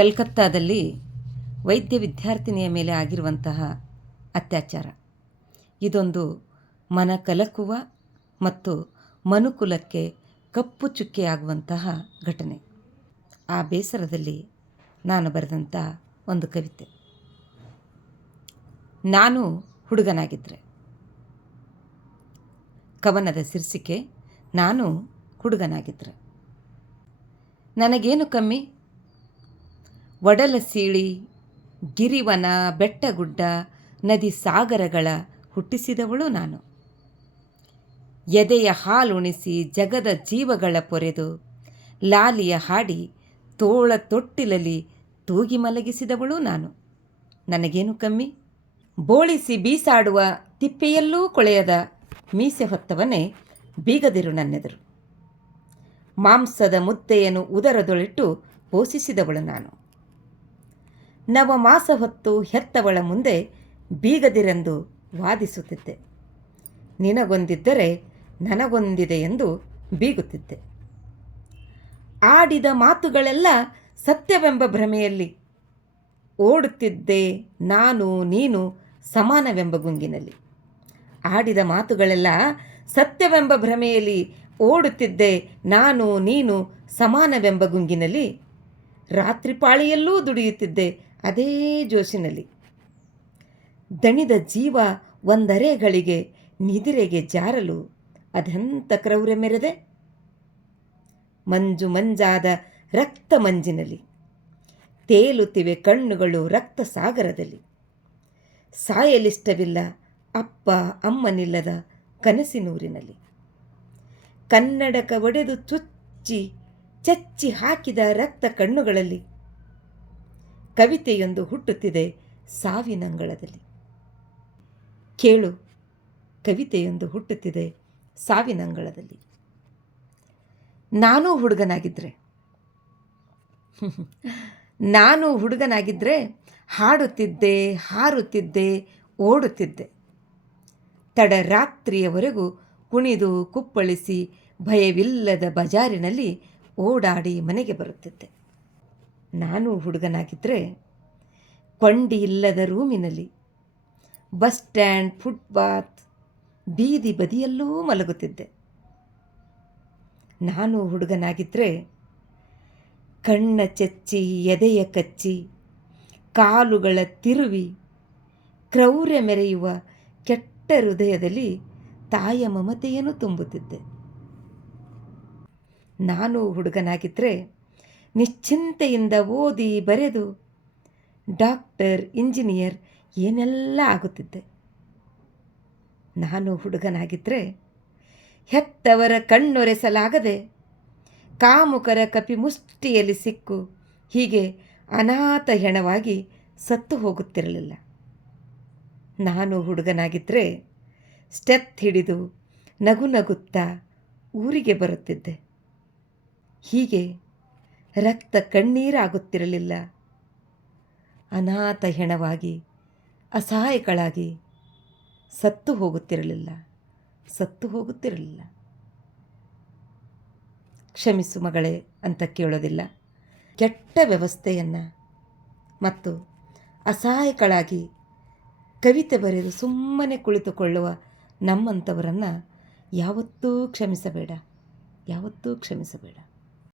ಕಲ್ಕತ್ತಾದಲ್ಲಿ ವೈದ್ಯ ವಿದ್ಯಾರ್ಥಿನಿಯ ಮೇಲೆ ಆಗಿರುವಂತಹ ಅತ್ಯಾಚಾರ ಇದೊಂದು ಮನ ಕಲಕುವ ಮತ್ತು ಮನುಕುಲಕ್ಕೆ ಕಪ್ಪು ಚುಕ್ಕೆಯಾಗುವಂತಹ ಘಟನೆ. ಆ ಬೇಸರದಲ್ಲಿ ನಾನು ಬರೆದಂಥ ಒಂದು ಕವಿತೆ. ನಾನು ಹುಡುಗನಾಗಿದ್ದರೆ. ಕವನದ ಶೀರ್ಷಿಕೆ ನಾನು ಹುಡುಗನಾಗಿದ್ದರೆ. ನನಗೇನು ಕಮ್ಮಿ? ಒಡಲ ಸೀಳಿ ಗಿರಿವನ ಬೆಟ್ಟಗುಡ್ಡ ನದಿ ಸಾಗರಗಳ ಹುಟ್ಟಿಸಿದವಳು ನಾನು. ಎದೆಯ ಹಾಲುಣಿಸಿ ಜಗದ ಜೀವಗಳ ಪೊರೆದು ಲಾಲಿಯ ಹಾಡಿ ತೋಳ ತೊಟ್ಟಿಲಲ್ಲಿ ತೂಗಿ ಮಲಗಿಸಿದವಳು ನಾನು. ನನಗೇನು ಕಮ್ಮಿ? ಬೋಳಿಸಿ ಬೀಸಾಡುವ ತಿಪ್ಪೆಯಲ್ಲೂ ಕೊಳೆಯದ ಮೀಸೆ ಹೊತ್ತವನೇ ಬೀಗದಿರು ನನ್ನೆದರು. ಮಾಂಸದ ಮುದ್ದೆಯನ್ನು ಉದರದೊಳಿಟ್ಟು ಪೋಷಿಸಿದವಳು ನಾನು. ನವಮಾಸ ಹೊತ್ತು ಹೆತ್ತವಳ ಮುಂದೆ ಬೀಗದಿರೆಂದು ವಾದಿಸುತ್ತಿದ್ದೆ. ನಿನಗೊಂದಿದ್ದರೆ ನನಗೊಂದಿದೆ ಎಂದು ಬೀಗುತ್ತಿದ್ದೆ. ಆಡಿದ ಮಾತುಗಳೆಲ್ಲ ಸತ್ಯವೆಂಬ ಭ್ರಮೆಯಲ್ಲಿ ಓಡುತ್ತಿದ್ದೆ ನಾನು ನೀನು ಸಮಾನವೆಂಬ ಗುಂಗಿನಲ್ಲಿ. ಆಡಿದ ಮಾತುಗಳೆಲ್ಲ ಸತ್ಯವೆಂಬ ಭ್ರಮೆಯಲ್ಲಿ ಓಡುತ್ತಿದ್ದೆ ನಾನು ನೀನು ಸಮಾನವೆಂಬ ಗುಂಗಿನಲ್ಲಿ. ರಾತ್ರಿ ಪಾಳಿಯಲ್ಲೂ ದುಡಿಯುತ್ತಿದ್ದೆ ಅದೇ ಜೋಶಿನಲ್ಲಿ. ದಣಿದ ಜೀವ ಒಂದರೆಗಳಿಗೆ ನಿದಿರೆಗೆ ಜಾರಲು ಅದೆಂಥ ಕ್ರೌರ್ಯ ಮೆರೆದೆ. ಮಂಜು ಮಂಜಾದ ರಕ್ತ ಮಂಜಿನಲ್ಲಿ ತೇಲುತ್ತಿವೆ ಕಣ್ಣುಗಳು ರಕ್ತ ಸಾಗರದಲ್ಲಿ. ಸಾಯಲಿಷ್ಟವಿಲ್ಲ ಅಪ್ಪ ಅಮ್ಮನಿಲ್ಲದ ಕನಸಿನೂರಿನಲ್ಲಿ. ಕನ್ನಡಕ ಒಡೆದು ಚಚ್ಚಿ ಹಾಕಿದ ರಕ್ತ ಕಣ್ಣುಗಳಲ್ಲಿ ಕವಿತೆಯೊಂದು ಹುಟ್ಟುತ್ತಿದೆ ಸಾವಿನಂಗಳದಲ್ಲಿ. ಕೇಳು, ಕವಿತೆಯೊಂದು ಹುಟ್ಟುತ್ತಿದೆ ಸಾವಿನಂಗಳದಲ್ಲಿ. ನಾನೂ ಹುಡುಗನಾಗಿದ್ದರೆ. ನಾನು ಹುಡುಗನಾಗಿದ್ದರೆ ಹಾಡುತ್ತಿದ್ದೆ, ಹಾರುತ್ತಿದ್ದೆ, ಓಡುತ್ತಿದ್ದೆ. ತಡರಾತ್ರಿಯವರೆಗೂ ಕುಣಿದು ಕುಪ್ಪಳಿಸಿ ಭಯವಿಲ್ಲದ ಬಜಾರಿನಲ್ಲಿ ಓಡಾಡಿ ಮನೆಗೆ ಬರುತ್ತಿದ್ದೆ. ನಾನು ಹುಡುಗನಾಗಿದ್ದರೆ ಕೊಂಡಿ ಇಲ್ಲದ ರೂಮಿನಲ್ಲಿ, ಬಸ್ ಸ್ಟ್ಯಾಂಡ್, ಫುಟ್ಪಾತ್, ಬೀದಿ ಬದಿಯಲ್ಲೂ ಮಲಗುತ್ತಿದ್ದೆ. ನಾನು ಹುಡುಗನಾಗಿದ್ದರೆ ಕಣ್ಣ ಚೆಚ್ಚಿ ಎದೆಯ ಕಚ್ಚಿ ಕಾಲುಗಳ ತಿರುವಿ ಕ್ರೌರ್ಯ ಮೆರೆಯುವ ಕೆಟ್ಟ ಹೃದಯದಲ್ಲಿ ತಾಯ ಮಮತೆಯನ್ನು ತುಂಬುತ್ತಿದ್ದೆ. ನಾನು ಹುಡುಗನಾಗಿದ್ದರೆ ನಿಶ್ಚಿಂತೆಯಿಂದ ಓದಿ ಬರೆದು ಡಾಕ್ಟರ್, ಇಂಜಿನಿಯರ್ ಏನೆಲ್ಲ ಆಗುತ್ತಿದ್ದೆ. ನಾನು ಹುಡುಗನಾಗಿದ್ದರೆ ಹೆತ್ತವರ ಕಣ್ಣೊರೆಸಲಾಗದೆ ಕಾಮುಕರ ಕಪಿಮುಷ್ಟಿಯಲ್ಲಿ ಸಿಕ್ಕು ಹೀಗೆ ಅನಾಥ ಹೆಣವಾಗಿ ಸತ್ತು ಹೋಗುತ್ತಿರಲಿಲ್ಲ. ನಾನು ಹುಡುಗನಾಗಿದ್ದರೆ ಸ್ಟೆತ್ ಹಿಡಿದು ನಗು ನಗುತ್ತಾ ಊರಿಗೆ ಬರುತ್ತಿದ್ದೆ. ಹೀಗೆ ರಕ್ತ ಕಣ್ಣೀರಾಗುತ್ತಿರಲಿಲ್ಲ. ಅನಾಥ ಹೆಣವಾಗಿ ಅಸಹಾಯಕಳಾಗಿ ಸತ್ತು ಹೋಗುತ್ತಿರಲಿಲ್ಲ. ಕ್ಷಮಿಸು ಮಗಳೇ ಅಂತ ಕೇಳೋದಿಲ್ಲ. ಕೆಟ್ಟ ವ್ಯವಸ್ಥೆಯನ್ನು ಮತ್ತು ಅಸಹಾಯಕಳಾಗಿ ಕವಿತೆ ಬರೆದು ಸುಮ್ಮನೆ ಕುಳಿತುಕೊಳ್ಳುವ ನಮ್ಮಂಥವರನ್ನು ಯಾವತ್ತೂ ಕ್ಷಮಿಸಬೇಡ.